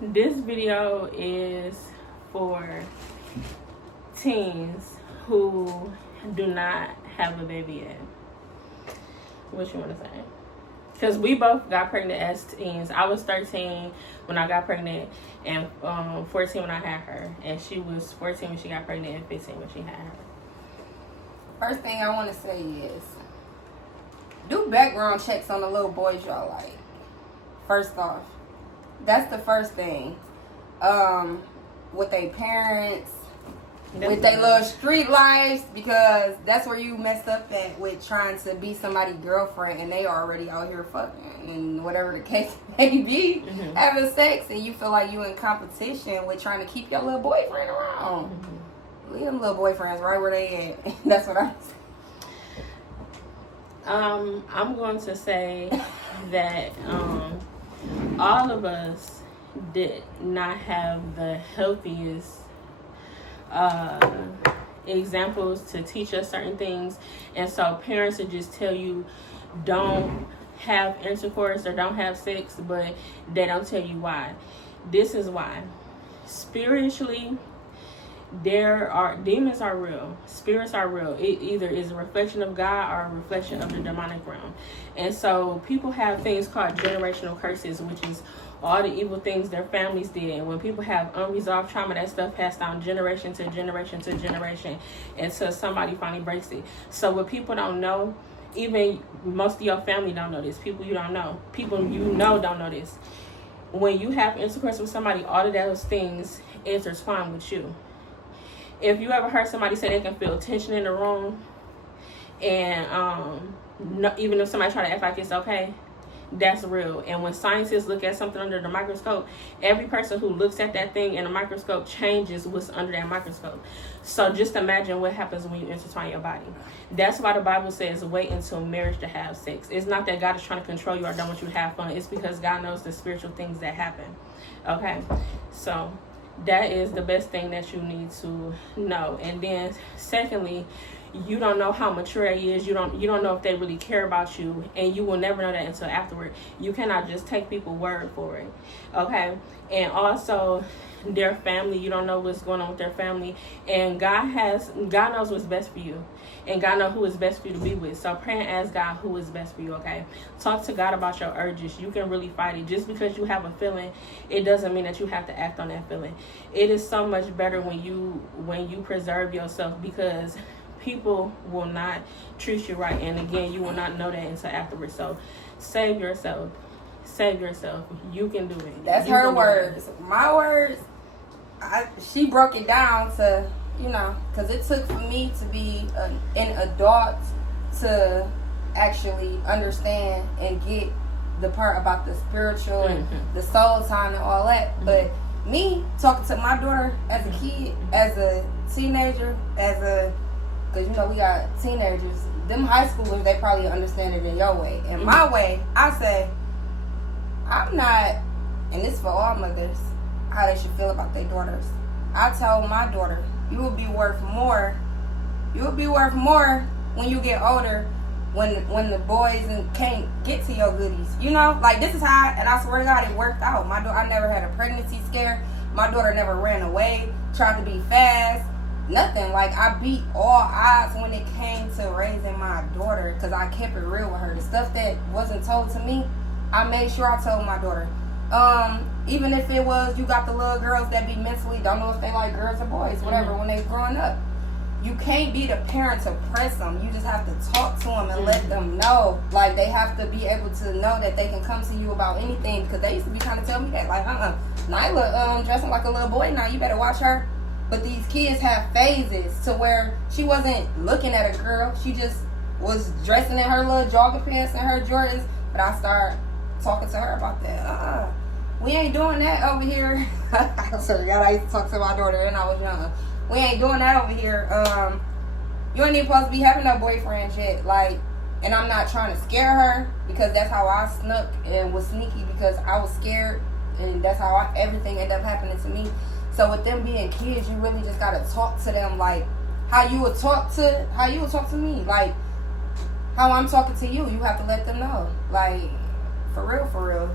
This video is for teens who do not have a baby yet. What you want to say? Because we both got pregnant as teens. I was 13 when I got pregnant and 14 when I had her. And she was 14 when she got pregnant and 15 when she had her. First thing I want to say is, do background checks on the little boys y'all like. First off. That's the first thing. With their parents, with their little street lives, because that's where you messed up at with trying to be somebody's girlfriend and they already out here fucking and whatever the case may be, having sex, and you feel like you in competition with trying to keep your little boyfriend around. Leave them little boyfriends right where they at. That's what I'm saying. I'm going to say that all of us did not have the healthiest examples to teach us certain things, and so parents would just tell you don't have intercourse or don't have sex, but they don't tell you why. This is why. Spiritually, demons are real. Spirits are real. It either is a reflection of God or a reflection of the demonic realm. And so people have things called generational curses, which is all the evil things their families did. And when people have unresolved trauma, that stuff passed down generation to generation to generation until somebody finally breaks it. So what people don't know, even most of your family don't know this. People you don't know. People you know don't know this. When you have intercourse with somebody, all of those things intertwine with you. If you ever heard somebody say they can feel tension in the room, and even if somebody try to act like it's okay, that's real. And when scientists look at something under the microscope, every person who looks at that thing in a microscope changes what's under that microscope. So just imagine what happens when you intertwine your body. That's why the Bible says wait until marriage to have sex. It's not that God is trying to control you or don't want you to have fun. It's because God knows the spiritual things that happen. Okay, so that is the best thing that you need to know. And then secondly, you don't know how mature he is. You don't know if they really care about you, and you will never know that until afterward. You cannot just take people's word for it. Okay? And also their family, you don't know what's going on with their family, and God knows what's best for you, and God knows who is best for you to be with. So pray and ask God who is best for you. Okay, talk to God about your urges. You can really fight it. Just because you have a feeling, it doesn't mean that you have to act on that feeling. It is so much better when you preserve yourself, because people will not treat you right, and again, you will not know that until afterwards. So save yourself. You can do it. That's her words. My words, she broke it down to, because it took for me to be an adult to actually understand and get the part about the spiritual and the soul time and all that. But me talking to my daughter as a kid, as a teenager, because we got teenagers, them high schoolers, they probably understand it in your way. In my way, I say, I'm not, and this for all mothers, how they should feel about their daughters. I told my daughter, you will be worth more. You will be worth more when you get older, when the boys can't get to your goodies. Like this is how, and I swear to God, it worked out. I never had a pregnancy scare. My daughter never ran away, tried to be fast. Nothing. Like, I beat all odds when it came to raising my daughter, because I kept it real with her. The stuff that wasn't told to me, I made sure I told my daughter. Even if it was, you got the little girls that be mentally, don't know if they like girls or boys, whatever, when they growing up. You can't be the parent to press them. You just have to talk to them and let them know. Like, they have to be able to know that they can come to you about anything, because they used to be trying to tell me that, like, Nyla dressing like a little boy now, you better watch her. But these kids have phases to where she wasn't looking at a girl. She just was dressing in her little jogger pants and her Jordans. But I started talking to her about that. We ain't doing that over here. Sorry, God, I used to talk to my daughter when I was young. We ain't doing that over here. You ain't even supposed to be having no boyfriend yet. Like, and I'm not trying to scare her, because that's how I snuck and was sneaky, because I was scared, and that's how everything ended up happening to me. So with them being kids, you really just gotta talk to them like how you would talk to me. Like how I'm talking to you, you have to let them know. Like, for real.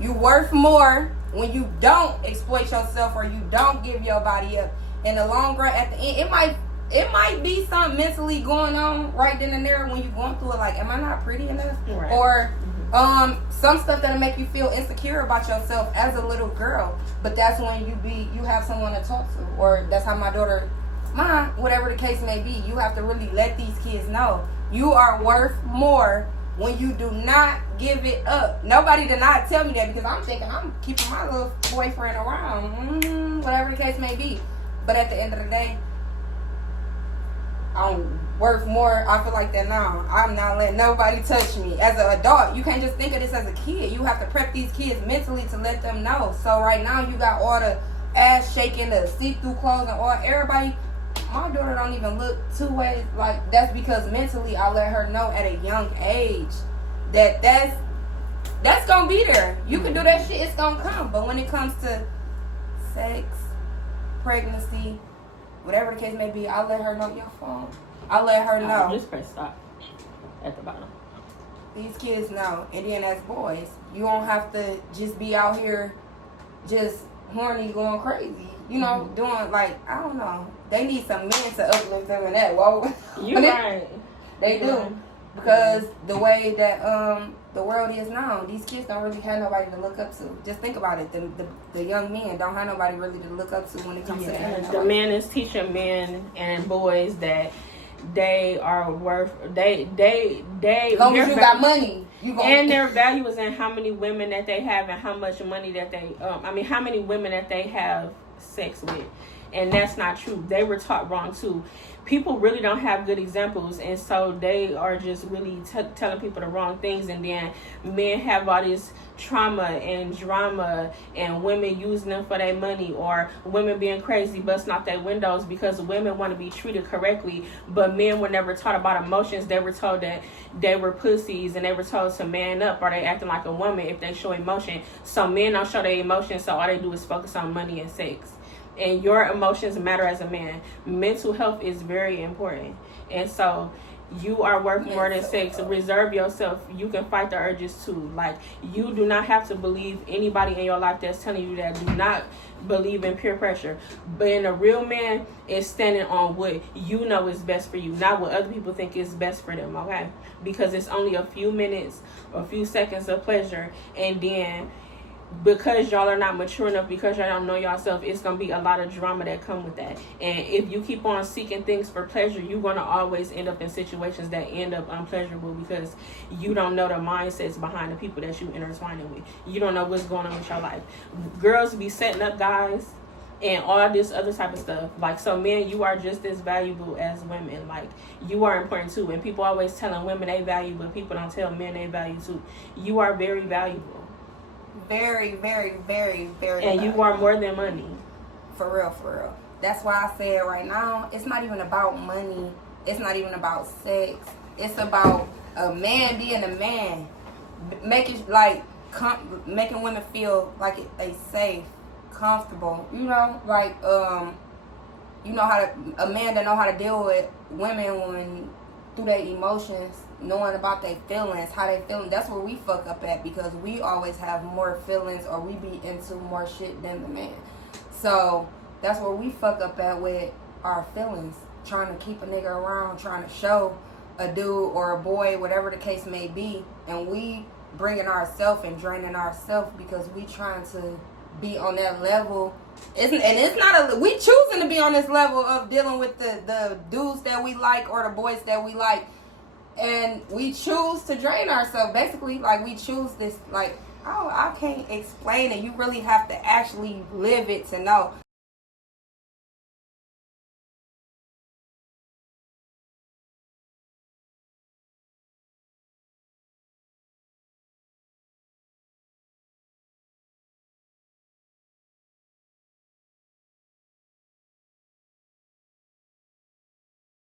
You worth more when you don't exploit yourself or you don't give your body up, in the long run, at the end, it might be something mentally going on right then and there when you're going through it. Like, am I not pretty enough? Right. Or some stuff that'll make you feel insecure about yourself as a little girl. But that's when you have someone to talk to. Or that's how my daughter, mine, whatever the case may be, you have to really let these kids know you are worth more when you do not give it up. Nobody did not tell me that, because I'm thinking I'm keeping my little boyfriend around, whatever the case may be. But at the end of the day, I'm worth more. I feel like that now. I'm not letting nobody touch me. As an adult, you can't just think of this as a kid. You have to prep these kids mentally to let them know. So right now, you got all the ass shaking, the see-through clothes, and all everybody. My daughter don't even look two ways. Like, that's because mentally I let her know at a young age that's gonna be there. You can do that shit, it's gonna come. But when it comes to sex, pregnancy, whatever the case may be, I let her know. Your phone, I let her know. Just press stop at the bottom. These kids know. And then as boys, you don't have to just be out here just horny going crazy. You know, doing like, I don't know. They need some men to uplift them in that. Whoa. You right. They do. Because the way that the world is now, these kids don't really have nobody to look up to. Just think about it. The young men don't have nobody really to look up to when it comes to that. The man is teaching men and boys that they are worth they as long as you got money, you gonna, and their value is in how many women that they have and how much money that they how many women that they have sex with. And that's not true. They were taught wrong too. People really don't have good examples, and so they are just really telling people the wrong things. And then men have all this trauma and drama, and women using them for their money, or women being crazy, busting out their windows because women want to be treated correctly, but men were never taught about emotions. They were told that they were pussies, and they were told to man up, or they acting like a woman if they show emotion. So men don't show their emotions, so all they do is focus on money and sex. And your emotions matter as a man. Mental health is very important. And so you are worth more than sex. Reserve yourself. You can fight the urges too. Like, you do not have to believe anybody in your life that's telling you that. Do not believe in peer pressure. But a real man is standing on what you know is best for you, not what other people think is best for them, okay? Because it's only a few minutes, a few seconds of pleasure, and then because y'all are not mature enough, because y'all don't know yourself, it's going to be a lot of drama that come with that. And if you keep on seeking things for pleasure, you're going to always end up in situations that end up unpleasurable, because you don't know the mindsets behind the people that you intertwining with. You don't know what's going on with your life. Girls be setting up guys and all this other type of stuff. Like, so men, you are just as valuable as women. Like, you are important too. And people always telling women they value, but people don't tell men they value too. You are very valuable. Very, very, very, very. And you are more than money. For real, for real. That's why I said right now, it's not even about money. It's not even about sex. It's about a man being a man. Making women feel like they safe, comfortable. You know, like, you know a man that know how to deal with women through their emotions, knowing about their feelings, how they feeling. That's where we fuck up at, because we always have more feelings, or we be into more shit than the man. So that's where we fuck up at with our feelings, trying to keep a nigga around, trying to show a dude or a boy, whatever the case may be, and we bringing ourselves and draining ourselves because we trying to be on that level. We choosing to be on this level of dealing with the dudes that we like or the boys that we like, and we choose to drain ourselves. Basically, like, we choose this, like, oh, I can't explain it. You really have to actually live it to know.